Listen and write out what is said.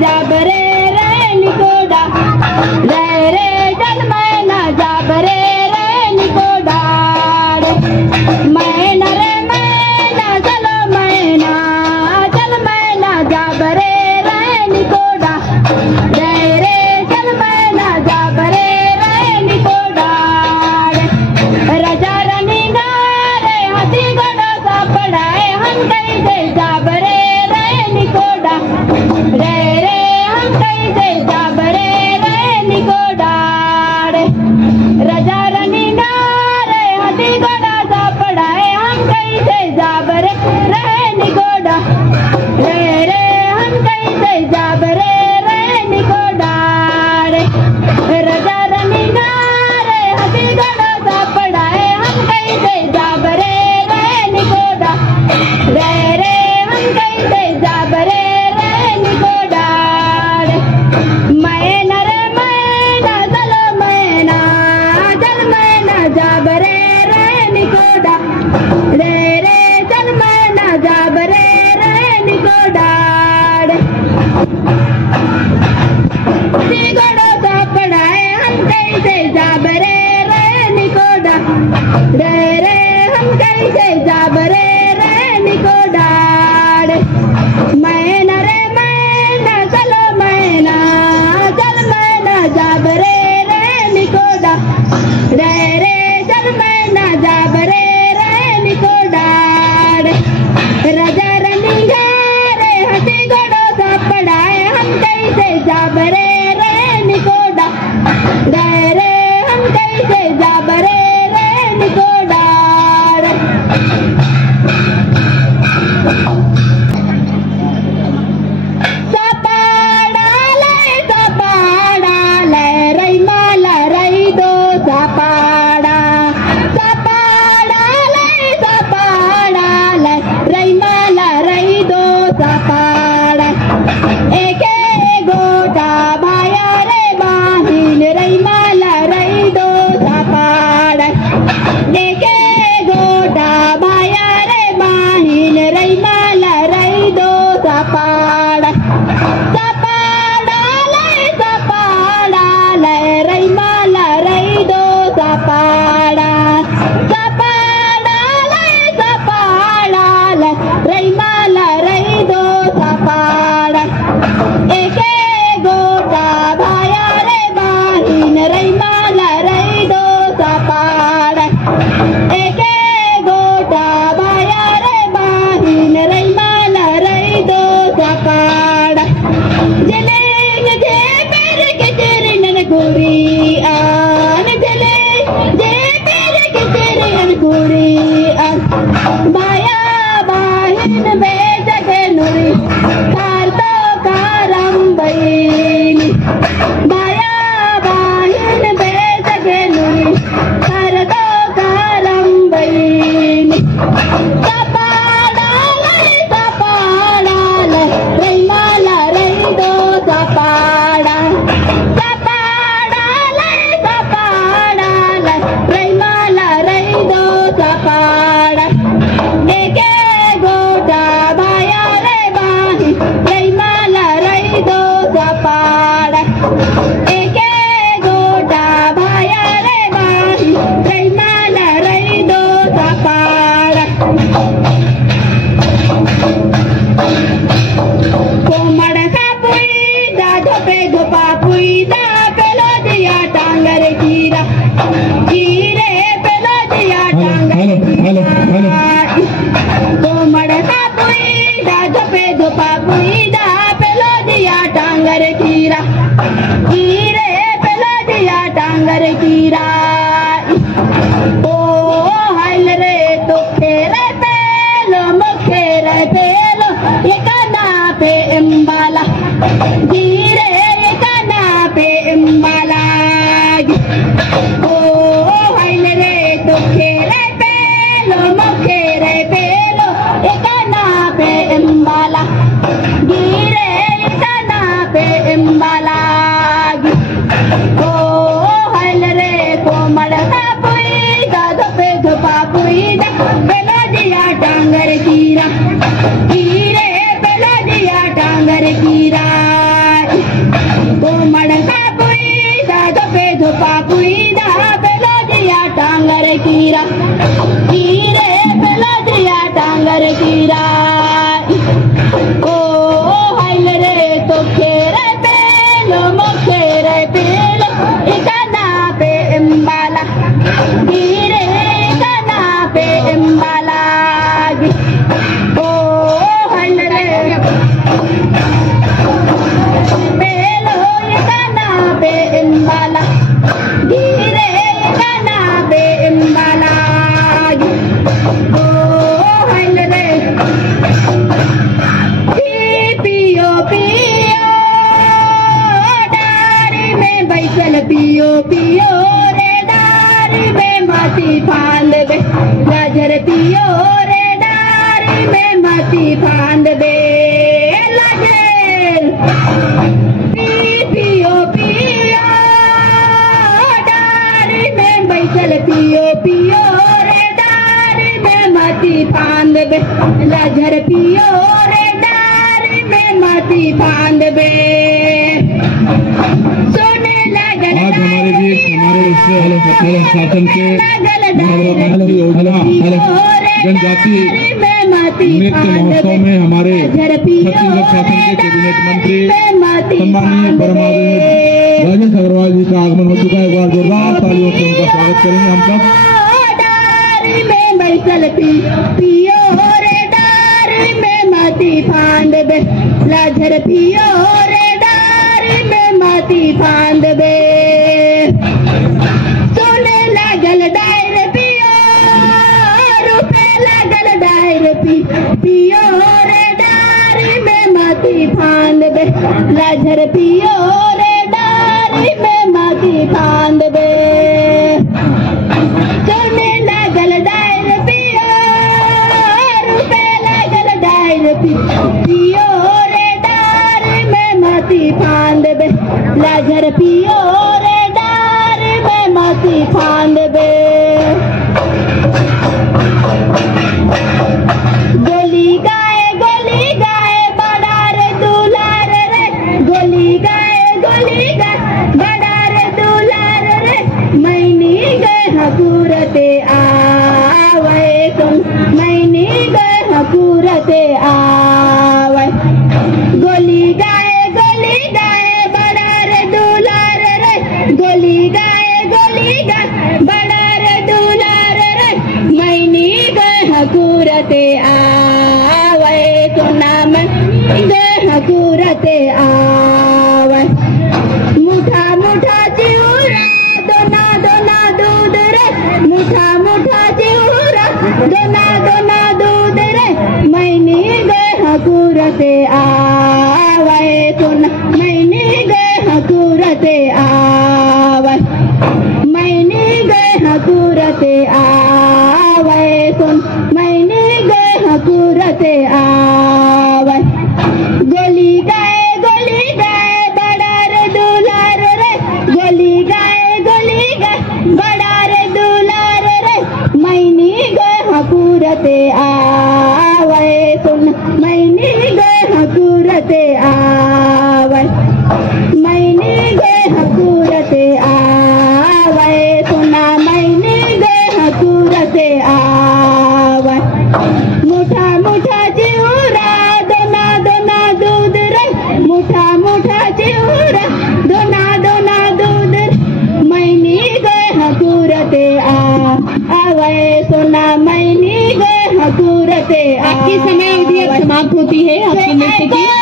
जाबरे रे निकोडा रे रे चल मैना जाबरे रे निकोडा मैना रे मैना चलो मैना चल मैना जाबरे रे निकोडा रे रे चल मैना जाबरे रे निकोडा राजा रानी गारे हाथी घोड़ा सा पड़ाए हम कैसे जाबरे रे निकोडा रे रे हम कैसे जाबरे रे निकोडा राजा रानी गारे हाथी घोड़ा सा पड़ाए हम कैसे जाबरे रे निकोडा रे रे हम कैसे जाबरे रे निकोडा राजा रानी गारे हाथी घोड़ा सा पड़ाए हम कैसे जाबरे रे निकोडा रे रे हम कैसे जाबरे रे निकोडा मैना रे मैना चलो मैना चल मैना जाबरे रे निकोडा रे रे चल मैना जाबरे रे निकोडा घोड़ों सा पड़ाए हम कैसे जाबरे रे निकोडा रे रे हम कैसे जाबरे रे निकोडा मैना रे मैना चलो मैना चल मैना जाबरे रे निकोडा रे रे चल मैना जाबरे रे निकोडा राजा रानी गारे हाथी घोड़ों सा पड़ाए हम कैसे जाबरे रे निकोडा रे रे हम कैसे जाबरे रे निकोडा सपाड़ा ले रई माला रई दो सपाड़ा ले रई माला रई दो सपाड़ा एक गोटा भाया रे बाहिन रई माला रई दो सपाड़ा एक गोटा भाया रे बाहिन रई माला रई दो सपाड़ा ले रई माला रई दो सपाड़ा ले रई माला रई दो सपाड़ा एक गोटा भाया रे बाहिन रई माला रई दो सपाड़ा एक गोटा भाया रे बाहिन रई माला रई दो सपाड़ा जलेंग जे पेर के तेरे नन गोरी आन जले जे पेर के तेरे नन गोरी आन भाया बाहिन बेच के नुरी कार तो कारम बैनी भाया बाहिन बेच के नुरी कार तो कारम बैनी सपाड़ा ले रई माला रई दो सपाड़ा ले रई माला रई दो सपाड़ा एक गोटा भाया रे बाहिन रई माला रई दो सपाड़ा एक गोटा भाया रे बाहिन रई माला रई दो सपाड़ा कोमड़ का पुईदा धोपे धोपा पुईदा पेलो दिया टांगर कीरा कीरे पेलो दिया टांगर कोमड़ का पुईदा धोपे धोपा पुईदा पेलो दिया टांगर कीरा कीरे पेलो दिया टांगर कीरा ओ हल रे तो खेरे पेलो मुखेरे पेलो ये काना पे इम्बाला धीरे ये काना पे इम्बाला ओ हल रे तो खेरे पेलो मुखेरे पेलो ये काना पे इम्बाला धीरे ये काना पे इम्बाला ओ हल रे कोमल का पुईदा धोपे धोपा पुईदा पेलो दिया टांगर कीरा कीरे पेलो दिया टांगर कीरा पियो रे डारी में माती फांद बे लगे पियो पियो डारी में बैसल पियो पियो रे डारी में माती फांद बे लजर पियो रे डारी में माती फांद बे सोने लगल आज हमारे बीच हमारे शासन के जनजाति नृत्य महोत्सव में हमारे छत्तीसगढ़ शासन के कैबिनेट मंत्री सम्माननीय परमादेव राजेश अग्रवाल जी का आगमन हो चुका है। एक बार जोरदार तालियों से उनका स्वागत करेंगे हम सब। डारी में बैसल पियो रे डारी में माती फांद बे लाझर पियो रे डारी में माती फांद बे सोने लागल डायर पियो रुपए लागल डायर पियो रे डारी में माती फांद बे लाझर पियो रे डारी में माती फांद बे सोने लागल डायर पियो रुपए लागल डायर पियो रे डारी में माती फांद बे लाझर पियो रे डारी में माती फांद बे गोली गाए बड़ा रे दुलार रे गोली गाए बड़ा रे दुलार रे मैनी गए हकूरते आवे तुम मैनी गए हकूरते आवे गोली गाए बड़ा रे दुलार रे गोली गाए बड़ा रे दुलार रे मैनी गए हकूरते आवे सुना मैं गए हकूरते आवे मुठा मुठा चिऊरा दोना दोना दूध रे मुठा मुठा चिऊरा दोना दोना दूध रे मैनी गए हकूरते आवे सुना मैनी गए हकूरते आवे मैनी गए हकूरते आवे सुन मैनी गए हकूरते आवे गोली गाए बड़ा रे दुलार रे गोली गाए बड़ा रे दुलार रे मैनी गए हकूरते आवे सुन मैनी गए हकूरते आवे मैनी गए हकूरते आवे सुना मैनी गए हकूरते आवे मुठा मुठा चिऊरा दोना दोना दूध रे मुठा मुठा चिऊरा दोना दोना दूध मैनी गए हकूरते आवे सुना मैनी गए हकूरते। आपकी समय अवधि अब समाप्त होती है आपकी नृत्य की।